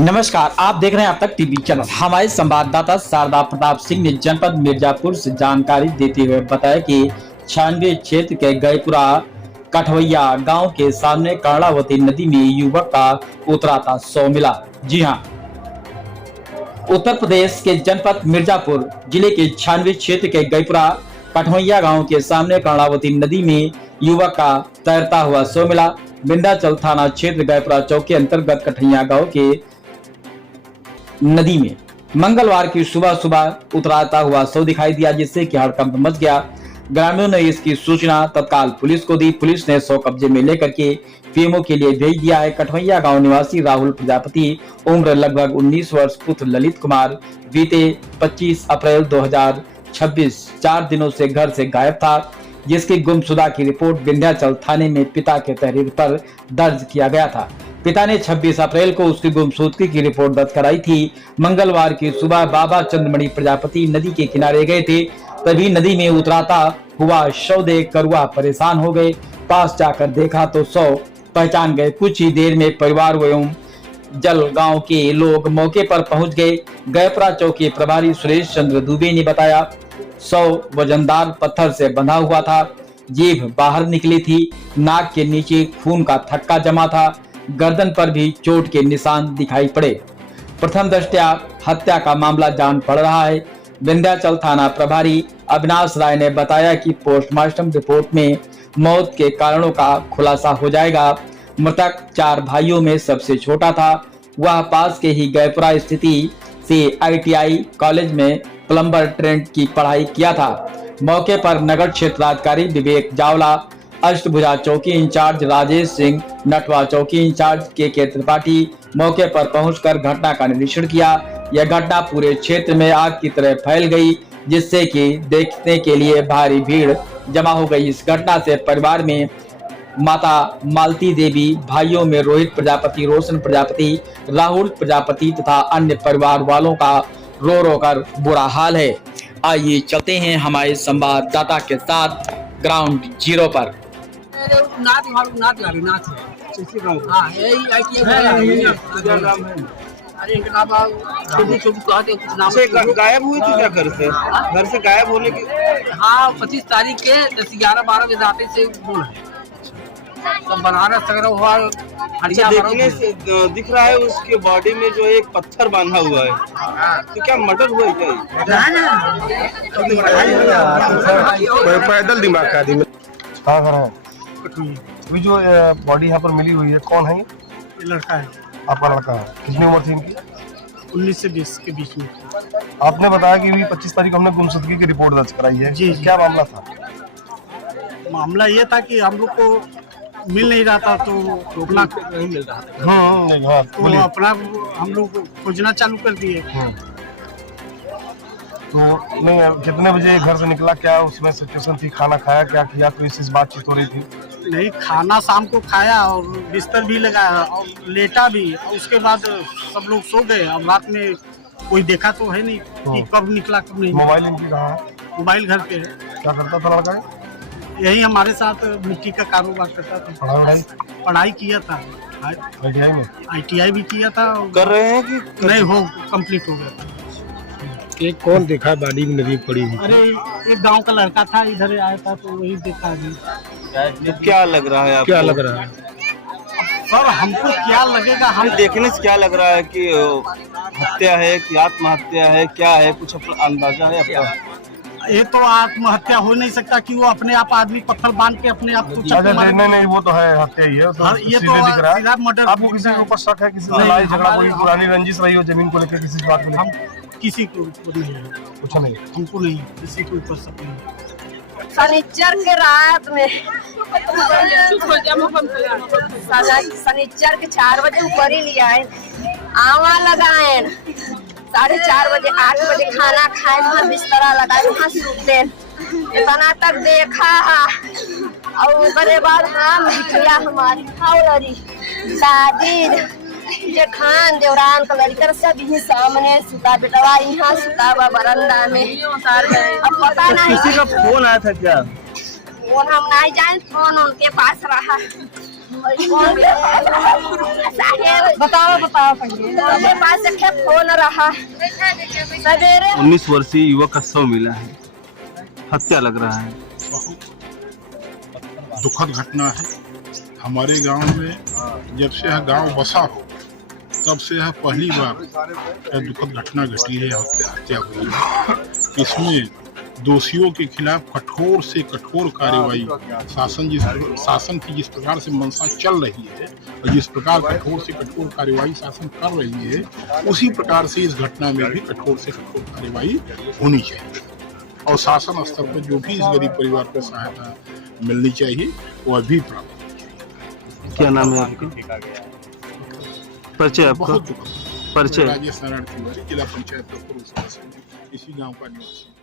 नमस्कार, आप देख रहे हैं अब तक टीवी चैनल। हमारे संवाददाता शारदा प्रताप सिंह ने जनपद मिर्जापुर से जानकारी देते हुए बताया कि 96 क्षेत्र के गयपुरा कठवैया गांव के सामने कर्णावती नदी में युवक का उतराता शव मिला। जी हां, उत्तर प्रदेश के जनपद मिर्जापुर जिले के 96 क्षेत्र के गयपुरा कठवैया गांव के सामने कर्णावती नदी में युवक का तैरता हुआ शव मिला। विंध्याचल थाना क्षेत्र गयपुरा चौक के अंतर्गत कठैया गांव के नदी में मंगलवार की सुबह उतराता हुआ शव दिखाई दिया, जिससे कि हड़कंप मच गया। ग्रामीणों ने इसकी सूचना तत्काल पुलिस को दी। पुलिस ने शव कब्जे में लेकर के पीएमओ के लिए भेज दिया है। कठवैया गांव निवासी राहुल प्रजापति, उम्र लगभग 19 वर्ष, पुत्र ललित कुमार, बीते 25 अप्रैल 2026 4 दिनों से घर से गायब था, जिसकी गुमशुदा की रिपोर्ट विंध्याचल थाने में पिता के तहरीर पर दर्ज किया गया था। पिता ने 26 अप्रैल को उसकी गुमशुदगी की रिपोर्ट दर्ज कराई थी। मंगलवार की सुबह बाबा चंद्रमणि प्रजापति नदी के किनारे गए थे, तभी नदी में उतराता हुआ शव देख कर वह परेशान हो गए। पास जाकर देखा तो शव पहचान गए। कुछ ही देर में परिवार एवं जल गांव के लोग मौके पर पहुंच गए। गयपुरा चौक के प्रभारी सुरेश चंद्र दुबे ने बताया, शव वजनदार पत्थर से बंधा हुआ था, जीभ बाहर निकली थी, नाक के नीचे खून का थक्का जमा था, गर्दन पर भी चोट के निशान दिखाई पड़े। प्रथम दृष्टया हत्या का मामला जान पड़ रहा है। विंध्याचल थाना प्रभारी अविनाश राय ने बताया कि पोस्टमार्टम रिपोर्ट में मौत के कारणों का खुलासा हो जाएगा। मृतक 4 भाइयों में सबसे छोटा था। वह पास के ही गयपुरा स्थिति से ITI कॉलेज में प्लम्बर ट्रेड की पढ़ाई किया था। मौके पर नगर क्षेत्राधिकारी विवेक जावला, अष्टभुजा चौकी इंचार्ज राजेश सिंह, नटवा चौकी इंचार्ज के त्रिपाठी मौके पर पहुंचकर घटना का निरीक्षण किया। यह घटना पूरे क्षेत्र में आग की तरह फैल गई, जिससे कि देखने के लिए भारी भीड़ जमा हो गई। इस घटना से परिवार में माता मालती देवी, भाइयों में रोहित प्रजापति, रोशन प्रजापति, राहुल प्रजापति तथा अन्य परिवार वालों का रो रो कर बुरा हाल है। आइए चलते हैं हमारे संवाददाता के साथ ग्राउंड जीरो पर। गायब हुई थी क्या घर से गायब होने की? हाँ, 25 तारीख के 10-11-12 बजे आते से बनारस सगरा हुआ। देखने से दिख रहा है उसके बॉडी में जो एक पत्थर बांधा हुआ है, तो क्या मर्डर हुआ क्या? पैदल दिमाग का आदमी। हाँ, अभी जो बॉडी यहाँ पर मिली हुई है, कौन है ये? लड़का है। आपका लड़का है? कितनी उम्र थी इनकी? 19 से 20 के बीच में। आपने बताया कि 25 तारीख को हमने गुमशुदगी की रिपोर्ट दर्ज कराई है। जी। क्या मामला था? मामला ये था कि हम लोग को मिल नहीं रहा था, तो अपना नहीं मिल रहा था, तो अपना हम लोग खोजना चालू कर दिए। तो नहीं, कितने बजे घर से निकला, क्या उसमें सिचुएशन थी, खाना खाया, क्या किया, कोई इस बातचीत हो रही थी? नहीं, खाना शाम को खाया और बिस्तर भी लगाया और लेटा भी। उसके बाद सब लोग सो गए। अब रात में कोई देखा तो है नहीं कि कब निकला कब नहीं। मोबाइल इनकी कहाँ है? मोबाइल घर पे है। क्या करता था लड़का? यही हमारे साथ मिट्टी का कारोबार करता था। पढ़ाई किया था ITI में। ITI भी किया था। कर रहे हैं कि नहीं, हो कंप्लीट हो गया था। एक कौन देखा बॉडी में नदी पड़ी हुई? अरे, एक गांव का लड़का था, इधर आया था तो वही देखा अभी। तो क्या लग रहा है आपको? क्या लग रहा है सर, हमको क्या लगेगा? हम देखने से क्या लग रहा है कि हत्या है कि आत्महत्या है, क्या है, कुछ अंदाजा है आपका? ये तो आत्महत्या हो नहीं सकता कि वो अपने आप आदमी पत्थर बांध के अपने आप को चक्कर मारे। नहीं, वो तो है हत्या ही है। ये तो सीधा मर्डर। आपको किसी के ऊपर शक है? किसी से लड़ाई झगड़ा, कोई पुरानी रंजिश रही हो जमीन को लेकर, किसी बात को लेकर? किसी को नहीं है, कुछ नहीं, हमको नहीं, किसी को ऊपर शक नहीं। शनिचर के रात में शनिचर के 4 बजे ऊपर ही लिया है, आवा लगाए 4:30 बजे 8 बजे खाना खाए, वहाँ बिस्तरा लगाए, वहाँ सुते इतना तक देखा और उसके बाद हम बिटिया हमारी हौलरी दादी जेठान देवरान का लड़का सब ही सामने सुता, बेटवा यहाँ सुता हुआ बरंदा में। अब पता नहीं किसी का फोन आया था क्या? फोन हम नहीं जाए, फोन उनके पास रहा रहा। बताओ पहले। मेरे पास एक फोन रहा। सवेरे 19 वर्षीय युवक का शव मिला है, हत्या लग रहा है। दुखद घटना है। हमारे गांव में जब से यह गांव बसा हो तब से यह पहली बार यह दुखद घटना घटी है, हत्या हुई है। इसमें दोषियों के खिलाफ कठोर से कठोर कार्रवाई शासन की जिस प्रकार से मंशा चल रही है और जिस प्रकार कठोर से कठोर कार्रवाई शासन कर रही है, उसी प्रकार से इस घटना में भी कठोर से कठोर कार्रवाई होनी चाहिए और शासन स्तर पर जो भी इस गरीब परिवार को सहायता मिलनी चाहिए वह भी प्राप्त। क्या नाम है आपका? परिचय आपका? बहुत परिचय? राजेश नारायण तिवारी, जिला पंचायत इसी गांव का निवासी।